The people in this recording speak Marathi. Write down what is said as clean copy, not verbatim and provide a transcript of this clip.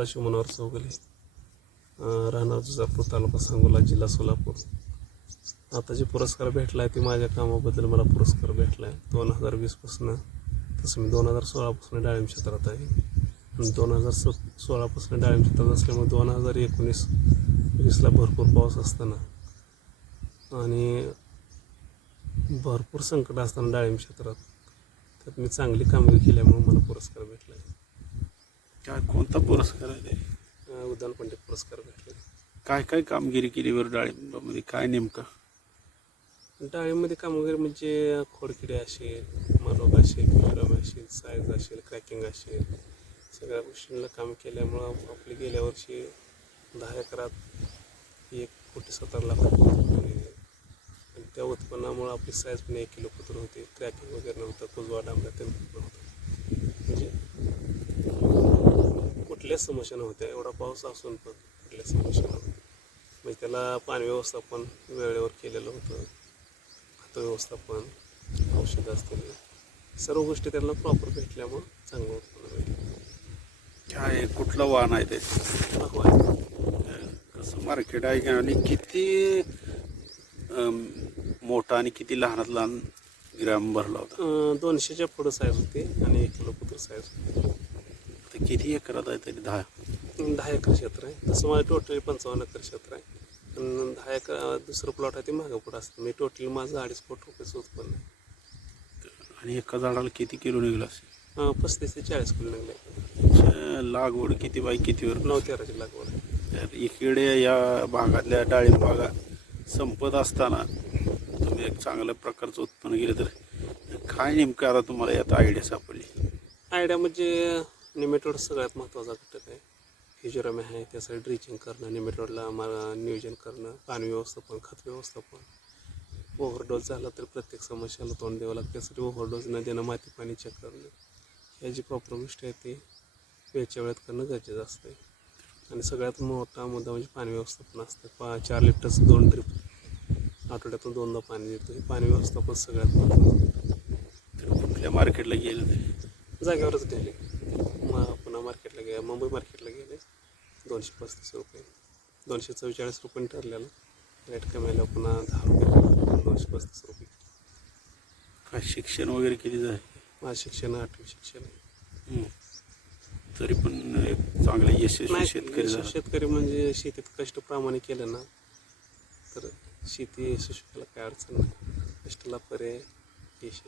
सदाशिव मनोहर चौगले, राहणार जुजापूर, तालुका सांगोला, जिल्हा सोलापूर. आता जे पुरस्कार भेटला आहे ते माझ्या कामाबद्दल मला पुरस्कार भेटला आहे 2020पासून. तसं मी 2016पासून डाळिंब क्षेत्रात आहे आणि 2016पासून डाळिंब क्षेत्रात असल्यामुळे 2019-20ला भरपूर पाऊस असताना आणि भरपूर संकट असताना डाळिंब क्षेत्रात त्यात मी चांगली कामगिरी केल्यामुळे मला पुरस्कार भेटला आहे. काय कोणता पुरस्कार आहे ते? उद्यान पंडित पुरस्कार भेटले. काय काय कामगिरी केली बरं डाळिंबामध्ये? काय नेमकं डाळिंबमध्ये कामगिरी म्हणजे खोडकिडे असेल, मलोग असेल, फिरम असेल, साईज असेल, क्रॅकिंग असेल, सगळ्या गोष्टींना काम केल्यामुळं आपली गेल्या वर्षी 10 एकरात 1,70,00,000 उत्पन्न आहे. आणि त्या उत्पन्नामुळं आपली साईज पण 1 किलो पत्र होते, क्रॅकिंग वगैरे नव्हतं, कुजवा डांबऱ्या ते नव्हतं. म्हणजे कुठल्याच समस्या नव्हत्या, एवढा पाऊस असून पण कुठल्याच समस्या नव्हत्या. म्हणजे त्याला पाणी व्यवस्थापन वेळेवर केलेलं होतं, खत व्यवस्थापन, औषधं असतील, सर्व गोष्टी त्याला प्रॉपर भेटल्यामुळं चांगलं उत्पन्न भेटलं. काय कुठलं वाहन आहे ते? कसं मार्केट आहे का आणि किती मोठा आणि किती लहानात लहान ग्रॅम भरला होता? 200च्या पुढं साईज होती आणि 1 किलो पत्र साईज होती. ते किती एकरात आहे तरी? 10 एकर क्षेत्र आहे. तसं माझं टोटली 55 एकर क्षेत्र आहे. पण 10 एकर दुसरं प्लॉट आहे ते मागं पुढं असतं. मी टोटली माझं 2.5 कोटी रुपयाचं उत्पन्न आहे. आणि एका झाडाला किती किलो निघला असेल? 35 ते 40 किलो निघले. लागवड किती बाय कितीवर? 9-13ची लागवड आहे. तर इकडे या भागातल्या डाळिंब भागात संपत असताना तुम्ही एक चांगल्या प्रकारचं उत्पन्न केलं, तर काय नेमकं आता तुम्हाला यात आयडिया सापडली? आयडिया म्हणजे निमेटोड सगळ्यात महत्त्वाचा घटक आहे. फ्युजरम आहे, त्यासाठी ड्रिचिंग करणं, निमेटोडला आम्हाला नियोजन करणं, पाणी व्यवस्थापन, खत व्यवस्थापन. ओव्हरडोस झाला तर प्रत्येक समस्याला तोंड द्यावं लागतं, त्यासाठी ओव्हरडोस न देणं, माती पाणी चेक करणं, ह्या जी प्रॉपर गोष्टी आहेत ते वेळच्या वेळात करणं गरजेचं असतं. आणि सगळ्यात मोठा मुद्दा म्हणजे पाणी व्यवस्थापन असतं. 4 लिटरचं 2 ड्रिप आठवड्यातून 2दा पाणी देतो. हे पाणी व्यवस्थापन सगळ्यात महत्त्वाचं. तर कुठल्या मार्केटला गेलं ते? जागेवरच गेले. पुन्हा मार्केटला गेले, मुंबई मार्केटला गेले. 235 रुपये, 244 रुपये ठरलेलं. रेट कमी आलं, पुन्हा 10 रुपये, 235 रुपये. काय शिक्षण वगैरे किती आहे? माझं शिक्षण 8वी शिक्षण आहे. तरी पण एक चांगलं यशस्वी शेतकरी झाला. शेतकरी म्हणजे शेतीत कष्ट प्रामाणिक केलं ना तर शेती यशस्वीला काय अडचण नाही. कष्टाला पर्याय यश.